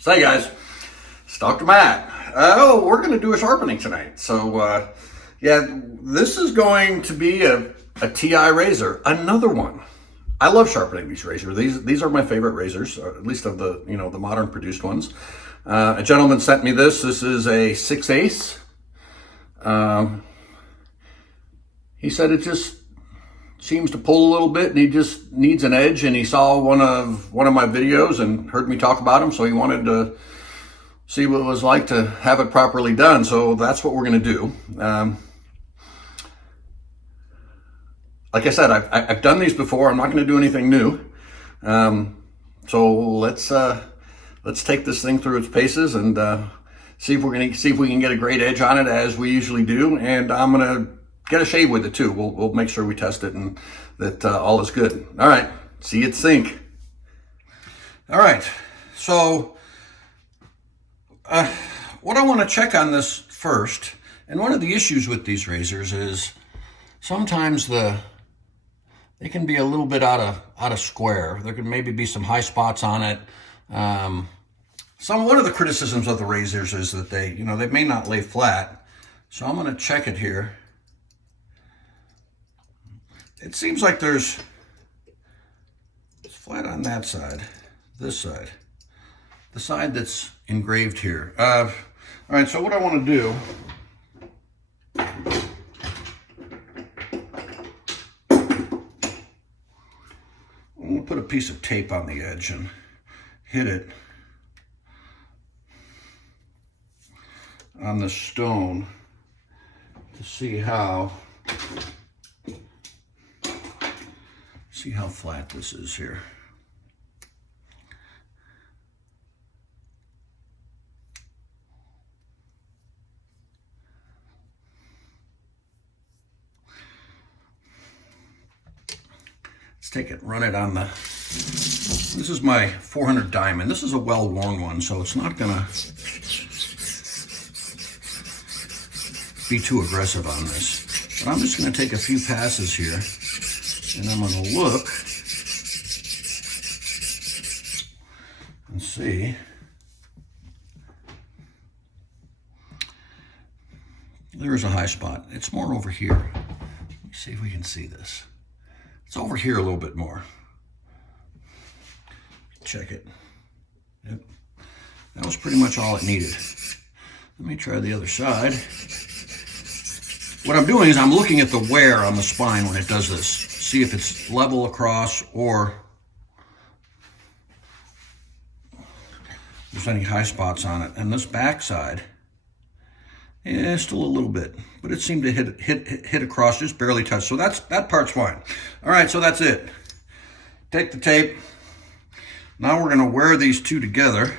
So hey guys, it's Dr. Matt. We're going to do a sharpening tonight. So yeah, this is going to be a TI razor, another one. I love sharpening these razors. These are my favorite razors, at least of the the modern produced ones. A gentleman sent me this. This is a 6/8. He said it just seems to pull a little bit and he just needs an edge, and he saw one of my videos and heard me talk about him, so he wanted to see what it was like to have it properly done. So that's what we're going to do. Like I said, I've done these before. I'm not going to do anything new. So let's take this thing through its paces and see if we can get a great edge on it, as we usually do. And I'm going to get a shave with it too. We'll make sure we test it and that all is good. All right, see it sink. All right, so what I want to check on this first, and one of the issues with these razors is sometimes they can be a little bit out of square. There can maybe be some high spots on it. One of the criticisms of the razors is that they may not lay flat. So I'm going to check it here. It seems like it's flat on that side, this side, the side that's engraved here. All right, so what I want to do, I'm going to put a piece of tape on the edge and hit it on the stone to see how flat this is here. Let's take it, run it on the, this is my 400 diamond. This is a well-worn one, so it's not gonna be too aggressive on this. But I'm just gonna take a few passes here, and I'm gonna look and see. There's a high spot. It's more over here. Let me see if we can see this. It's over here a little bit more. Check it. Yep. That was pretty much all it needed. Let me try the other side. What I'm doing is I'm looking at the wear on the spine when it does this. See if it's level across or there's any high spots on it. And this back side, yeah, still a little bit, but it seemed to hit across, just barely touch. So that part's fine. All right, so that's it. Take the tape. Now we're gonna wear these two together.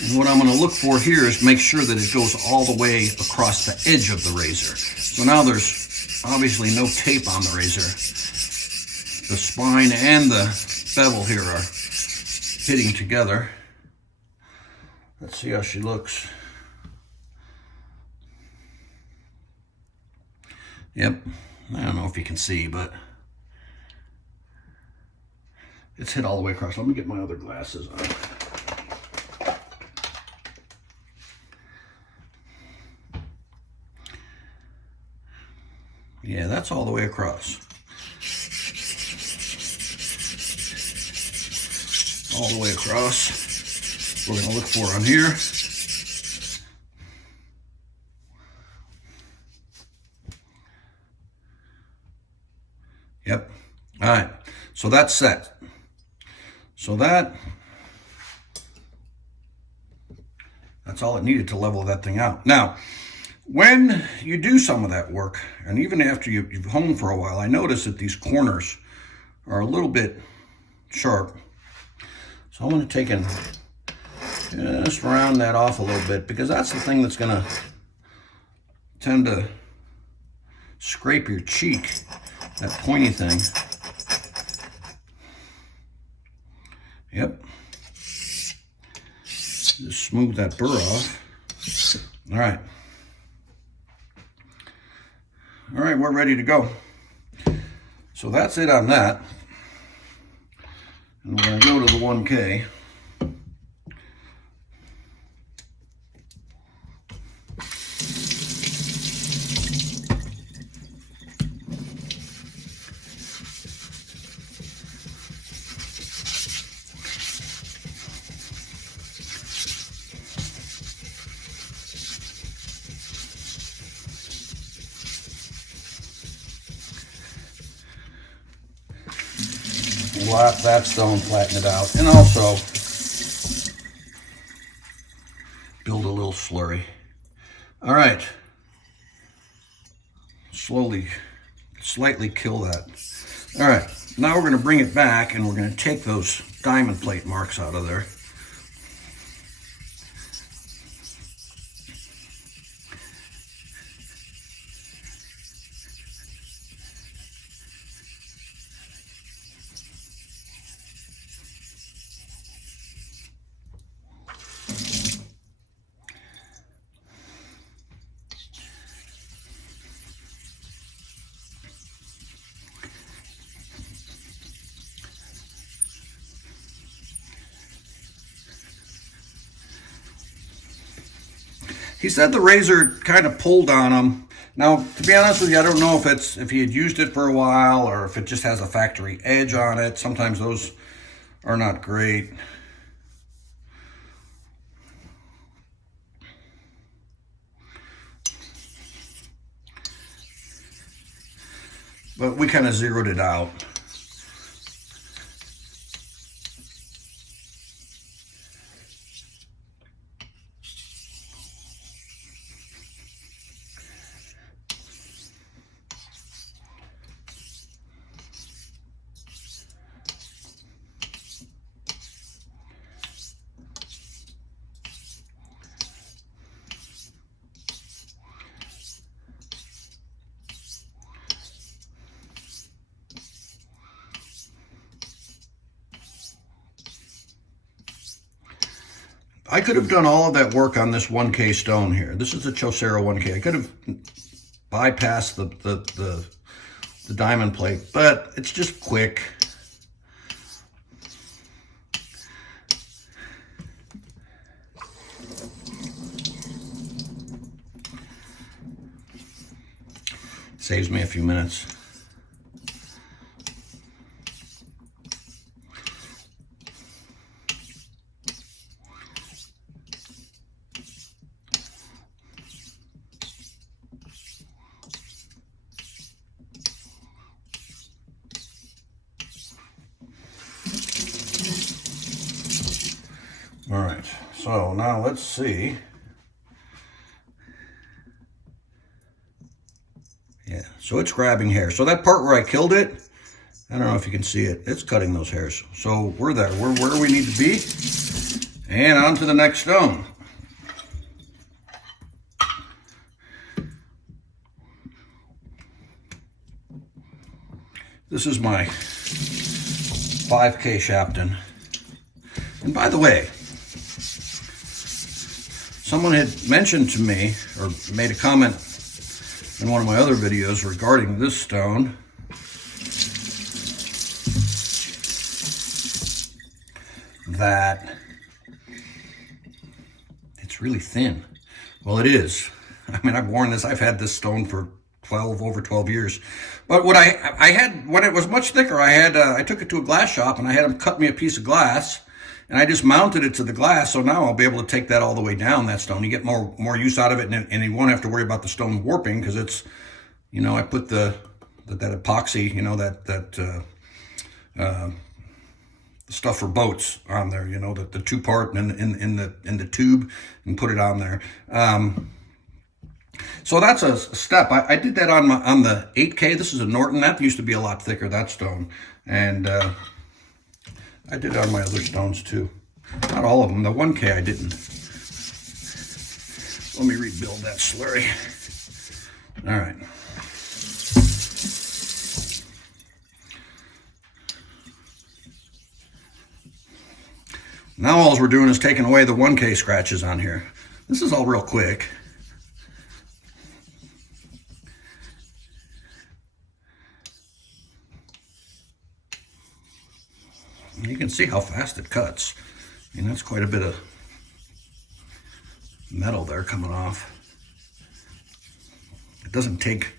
And what I'm gonna look for here is make sure that it goes all the way across the edge of the razor. So now there's obviously no tape on the razor. The spine and the bevel here are hitting together. Let's see how she looks. Yep, I don't know if you can see, but it's hit all the way across. Let me get my other glasses on. Yeah, that's all the way across. All the way across. We're going to look for on here. Yep. All right. So that's set. So that's all it needed to level that thing out. Now, when you do some of that work, and even after you've honed for a while, I notice that these corners are a little bit sharp. So I'm going to take and just round that off a little bit, because that's the thing that's going to tend to scrape your cheek, that pointy thing. Yep. Just smooth that burr off. All right. All right, we're ready to go. So that's it on that. And we're going to go to the 1K. Lap that stone, flatten it out, and also build a little slurry. All right, slightly kill that. All right, now we're going to bring it back and we're going to take those diamond plate marks out of there. He said the razor kind of pulled on him. Now, to be honest with you, I don't know if he had used it for a while or if it just has a factory edge on it. Sometimes those are not great. But we kind of zeroed it out. I could have done all of that work on this 1K stone here. This is a Chocero 1K. I could have bypassed the diamond plate, but it's just quick. Saves me a few minutes. All right, so now let's see. Yeah, so it's grabbing hair. So that part where I killed it, I don't know if you can see it, it's cutting those hairs. So we're there, we're where we need to be. And on to the next stone. This is my 5K Shapton. And by the way, someone had mentioned to me, or made a comment in one of my other videos regarding this stone. That it's really thin. Well, it is. I mean, I've worn this, I've had this stone for over 12 years. But what I had, when it was much thicker, I took it to a glass shop and I had them cut me a piece of glass. And I just mounted it to the glass, so now I'll be able to take that all the way down, that stone. You get more use out of it, and you won't have to worry about the stone warping, because it's, you know, I put that epoxy, you know, that stuff for boats on there, you know, the two-part in the tube, and put it on there. So that's a step. I did that on the 8K. This is a Norton. That used to be a lot thicker, that stone, and I did it on my other stones too. Not all of them. The 1K I didn't. Let me rebuild that slurry. All right. Now all we're doing is taking away the 1K scratches on here. This is all real quick. You can see how fast it cuts. I mean, that's quite a bit of metal there coming off. It doesn't take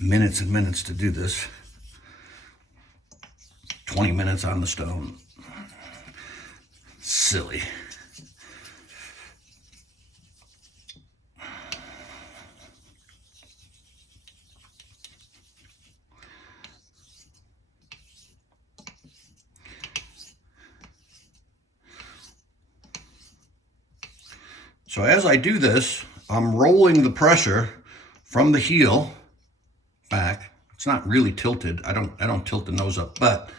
minutes and minutes to do this. 20 minutes on the stone. Silly. So as I do this, I'm rolling the pressure from the heel back. It's not really tilted. I don't tilt the nose up, but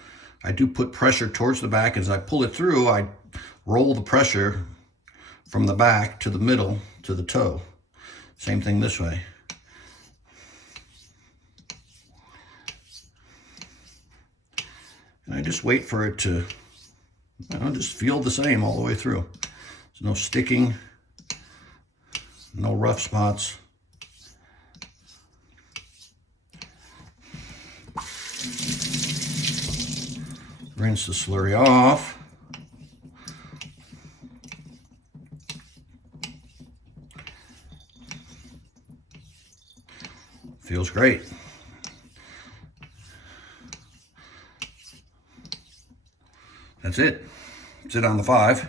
I do put pressure towards the back. As I pull it through, I roll the pressure from the back to the middle to the toe. Same thing this way. And I just wait for it to, just feel the same all the way through. There's no sticking, no rough spots. Rinse the slurry off. Feels great. That's it. That's it on the 5.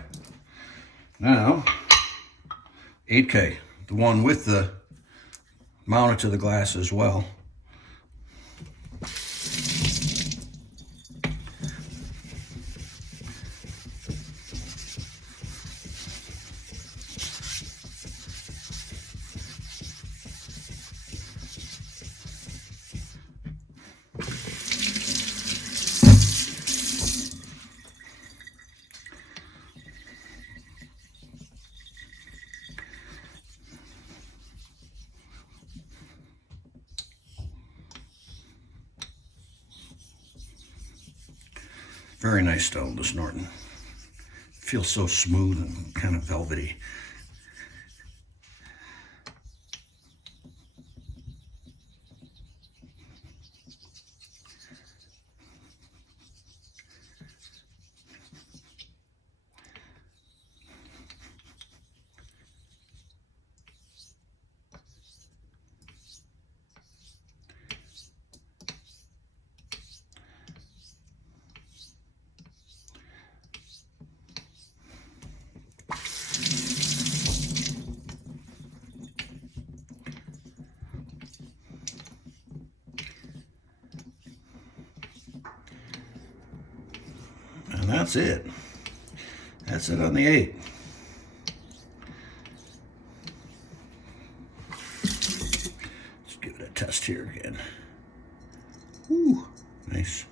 Now, 8K, the one with the mounted to the glass as well. Very nice stone, this Norton. Feels so smooth and kind of velvety. And that's it. That's it on the 8. Let's give it a test here again. Woo, nice.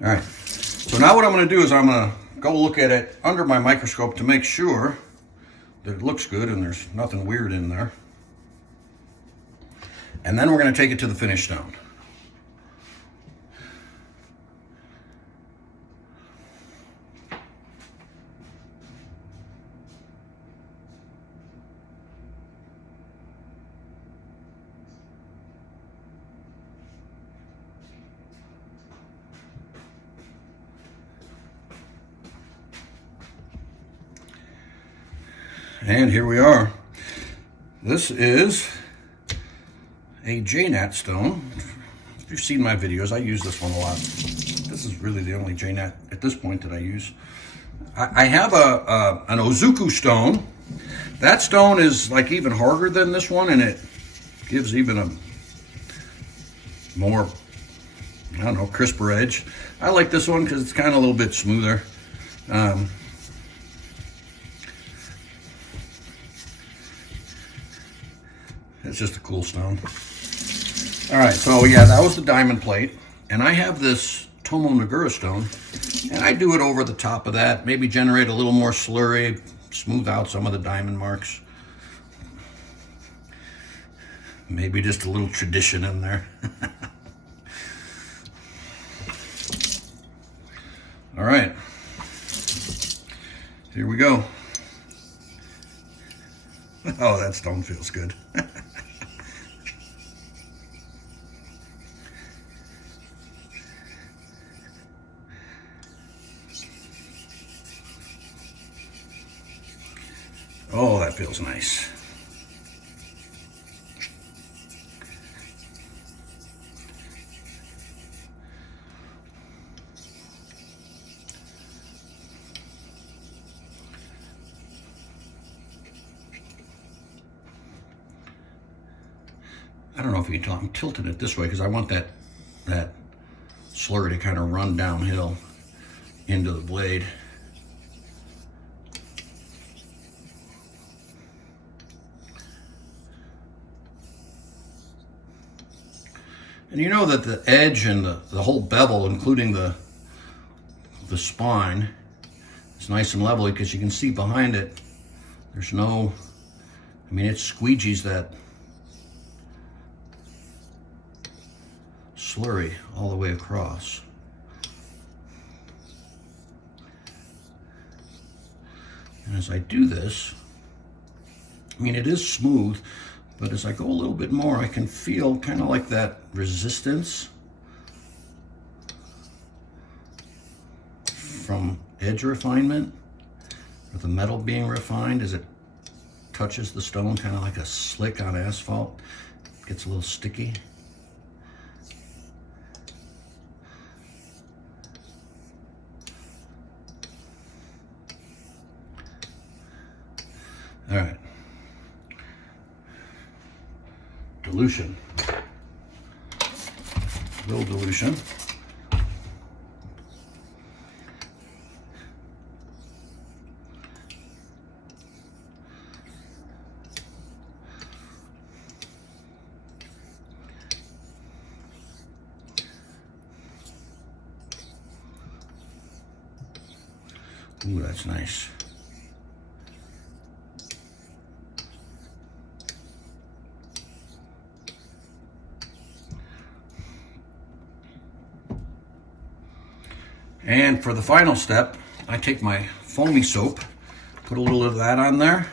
All right, so now what I'm gonna do is I'm gonna go look at it under my microscope to make sure that it looks good and there's nothing weird in there. And then we're gonna take it to the finish stone. And here we are. This is a JNat stone. If you've seen my videos, I use this one a lot. This is really the only JNat at this point that I use. I have an Ozuku stone. That stone is like even harder than this one, and it gives even a more, I don't know, crisper edge. I like this one because it's kind of a little bit smoother. It's just a cool stone. All right, so yeah, that was the diamond plate. And I have this Tomo Nagura stone, and I do it over the top of that, maybe generate a little more slurry, smooth out some of the diamond marks. Maybe just a little tradition in there. All right, here we go. Oh, that stone feels good. Oh, that feels nice. I don't know if you can tell, I'm tilting it this way because I want that slurry to kind of run downhill into the blade. And you know that the edge and the whole bevel, including the spine, is nice and level because you can see behind it, there's no, I mean, it squeegees that slurry all the way across. And as I do this, I mean, it is smooth, but as I go a little bit more, I can feel kind of like that resistance from edge refinement, or the metal being refined as it touches the stone, kind of like a slick on asphalt. It gets a little sticky. All right. Dilution. A little dilution. Ooh, that's nice. And for the final step, I take my foamy soap, put a little of that on there,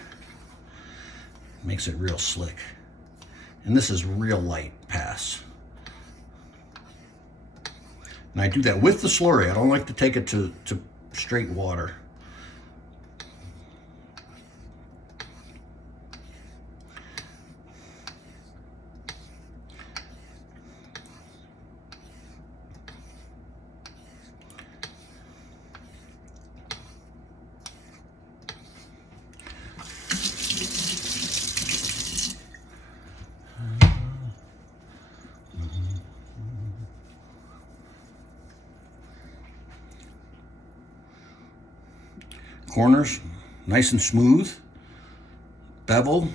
makes it real slick. And this is real light pass. And I do that with the slurry. I don't like to take it to straight water. Corners, nice and smooth. Bevel,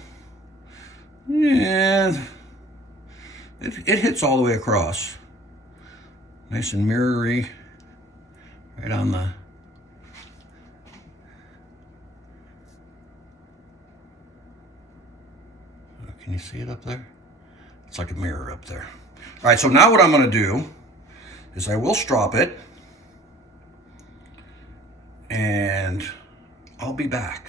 yeah, it hits all the way across. Nice and mirrory, right on the, can you see it up there? It's like a mirror up there. All right, so now what I'm gonna do is I will strop it, and I'll be back.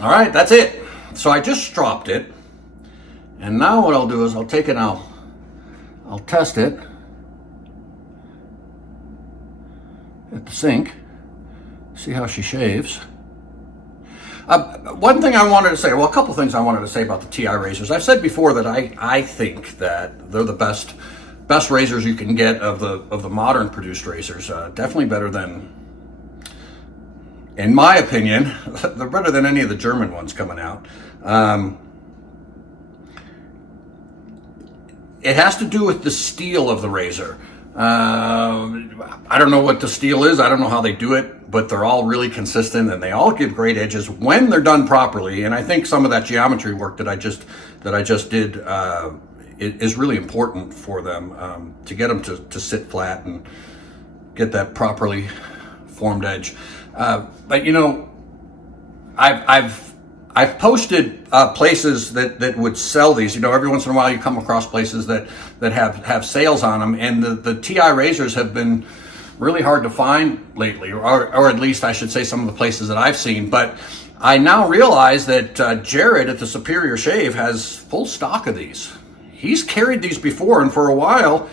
All right, that's it. So I just stropped it. And now what I'll do is I'll take it out. I'll test it at the sink. See how she shaves. One thing I wanted to say, well, a couple things I wanted to say about the TI razors. I've said before that I think that they're the best razors you can get of the modern produced razors. Definitely better than, in my opinion, they're better than any of the German ones coming out. It has to do with the steel of the razor. I don't know what the steel is. I don't know how they do it, but they're all really consistent and they all give great edges when they're done properly. And I think some of that geometry work that I just did is really important for them, to get them to sit flat and get that properly formed edge. But you know, I've posted places that would sell these. You know, every once in a while you come across places that have sales on them, and the TI razors have been really hard to find lately, or at least I should say some of the places that I've seen. But I now realize that Jared at the Superior Shave has full stock of these. He's carried these before, and for a while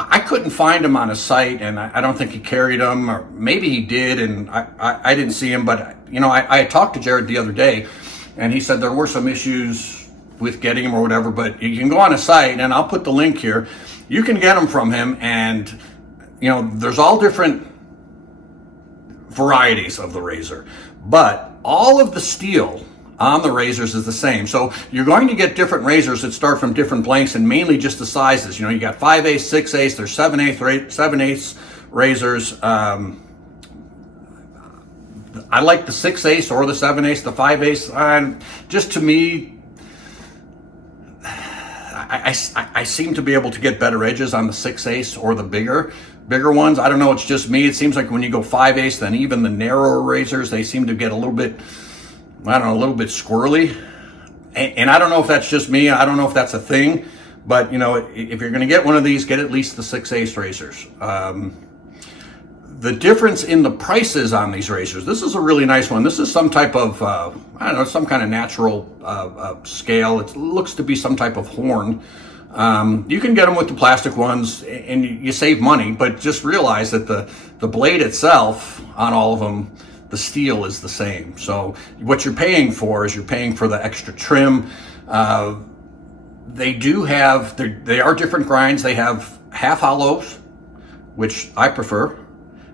I couldn't find him on his site, and I don't think he carried them, or maybe he did, and I didn't see him. But you know, I talked to Jared the other day, and he said there were some issues with getting him or whatever. But you can go on his site, and I'll put the link here. You can get them from him, and you know, there's all different varieties of the razor, but all of the steel on the razors is the same. So you're going to get different razors that start from different blanks, and mainly just the sizes. You know, you got 5/8, 6/8, there's 7/8, 7/8 razors. I like the 6/8 or the 7/8, the 5/8. Just to me, I seem to be able to get better edges on the 6/8 or the bigger ones. I don't know, it's just me. It seems like when you go 5/8, then even the narrower razors, they seem to get a little bit, I don't know, a little bit squirrely. And I don't know if that's just me. I don't know if that's a thing. But, you know, if you're going to get one of these, get at least the 6/8 razors. The difference in the prices on these razors, this is a really nice one. This is some type of, I don't know, some kind of natural scale. It looks to be some type of horn. You can get them with the plastic ones, and you save money, but just realize that the blade itself on all of them, the steel is the same. So what you're paying for is you're paying for the extra trim. They do have, they are different grinds. They have half hollows, which I prefer.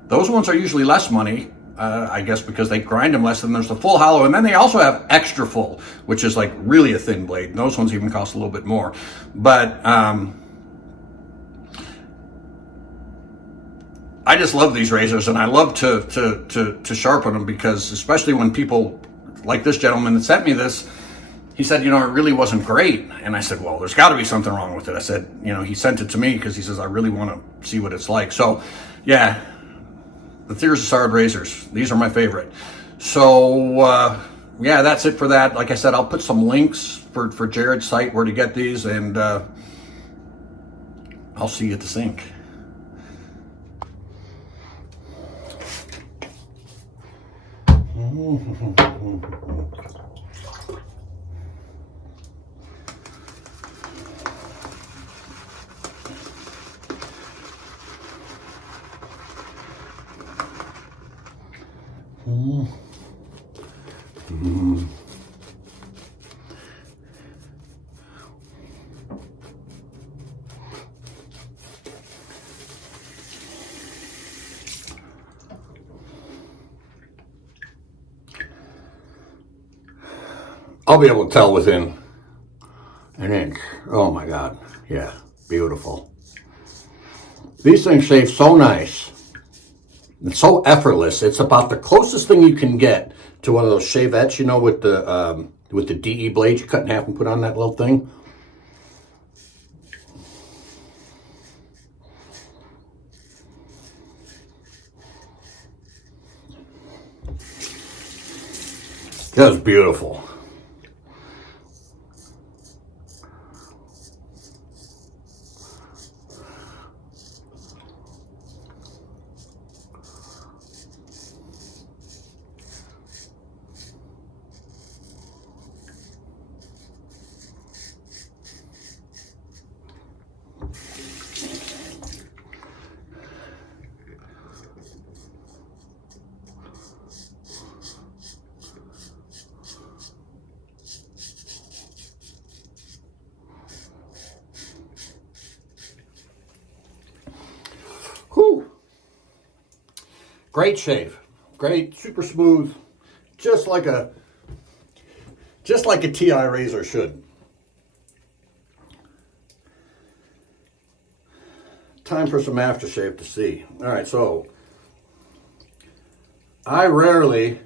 Those ones are usually less money, I guess, because they grind them less than there's the full hollow. And then they also have extra full, which is like really a thin blade. And those ones even cost a little bit more. But I just love these razors, and I love to sharpen them, because especially when people like this gentleman that sent me this, he said, you know, it really wasn't great. And I said, well, there's got to be something wrong with it. I said, you know, he sent it to me because he says, I really want to see what it's like. So, yeah, the Issard razors, these are my favorite. So, yeah, that's it for that. Like I said, I'll put some links for Jared's site where to get these, and I'll see you at the sink. I'll be able to tell within an inch. Oh my God. Yeah, beautiful. These things shave so nice. It's so effortless. It's about the closest thing you can get to one of those shavettes, you know, with the DE blades you cut in half and put on that little thing. That was beautiful. Whew. Great shave. Great, super smooth. Just like a TI razor should. Time for some aftershave to see. All right, so I rarely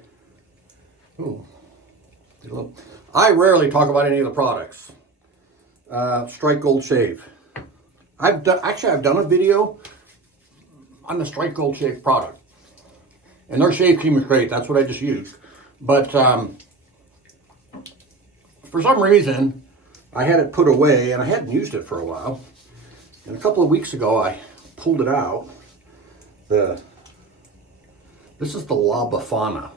talk about any of the products. Strike Gold Shave. I've done a video on the Strike Gold Shave product, and their shave cream is great. That's what I just used. But for some reason, I had it put away, and I hadn't used it for a while. And a couple of weeks ago, I pulled it out. This is the La Befana.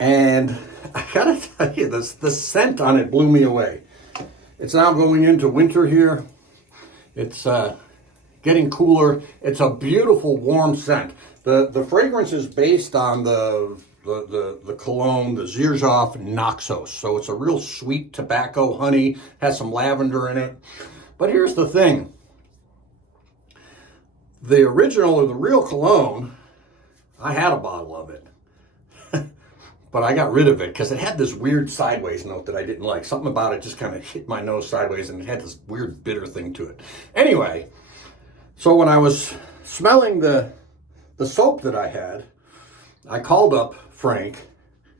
And I gotta tell you, the scent on it blew me away. It's now going into winter here. It's getting cooler. It's a beautiful warm scent. The fragrance is based on the cologne, the Issard Noxos. So it's a real sweet tobacco honey, has some lavender in it. But here's the thing. The original or the real cologne, I had a bottle of it. But I got rid of it because it had this weird sideways note that I didn't like. Something about it just kind of hit my nose sideways and it had this weird bitter thing to it. Anyway, so when I was smelling the soap that I had, I called up Frank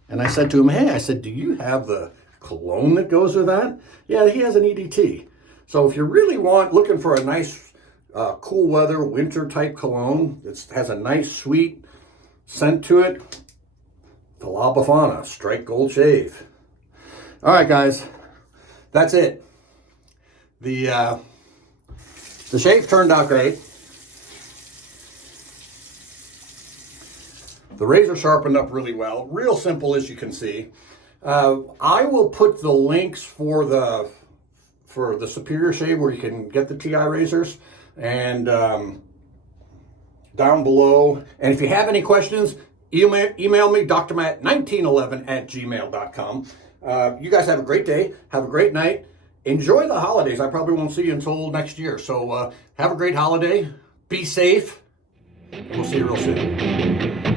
and I said to him, hey, I said, do you have the cologne that goes with that? Yeah, he has an EDT. So if you really looking for a nice cool weather, winter type cologne, it has a nice sweet scent to it, the La Befana Strike Gold Shave. All right, guys, that's it. The shave turned out great. The razor sharpened up really well. Real simple, as you can see. I will put the links for the Superior Shave where you can get the TI razors and down below. And if you have any questions, email me, drmatt1911@gmail.com. You guys have a great day. Have a great night. Enjoy the holidays. I probably won't see you until next year. So have a great holiday. Be safe. We'll see you real soon.